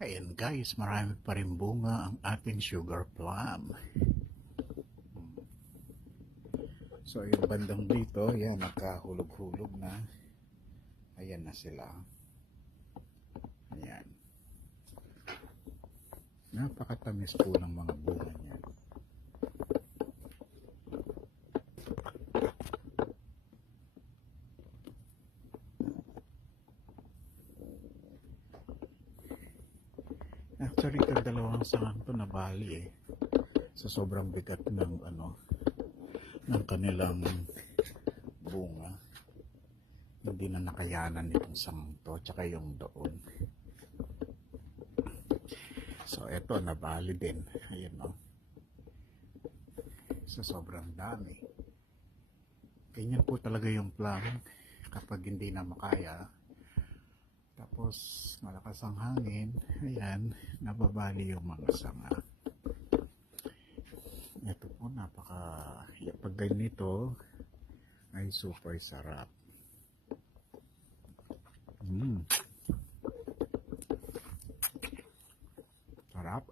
Ayan guys, marami pa rin bunga ang ating sugar plum. So yung bandang dito, yan, nakahulog-hulog na. Ayan na sila. Ayan. Napakatamis po ng mga bunga niya. Actually, itong dalawang sangang to nabali sa sobrang bigat ng ng kanilang bunga. Hindi na nakayanan itong sangang to, tsaka yung doon. So, eto, nabali din. Ayan o. Sa sobrang dami. Ganyan po talaga yung plum kapag hindi na makaya. Tapos malakas ang hangin, ayan, nababali yung mga sanga. Ito po, pag ganito ay super sarap. Sarap.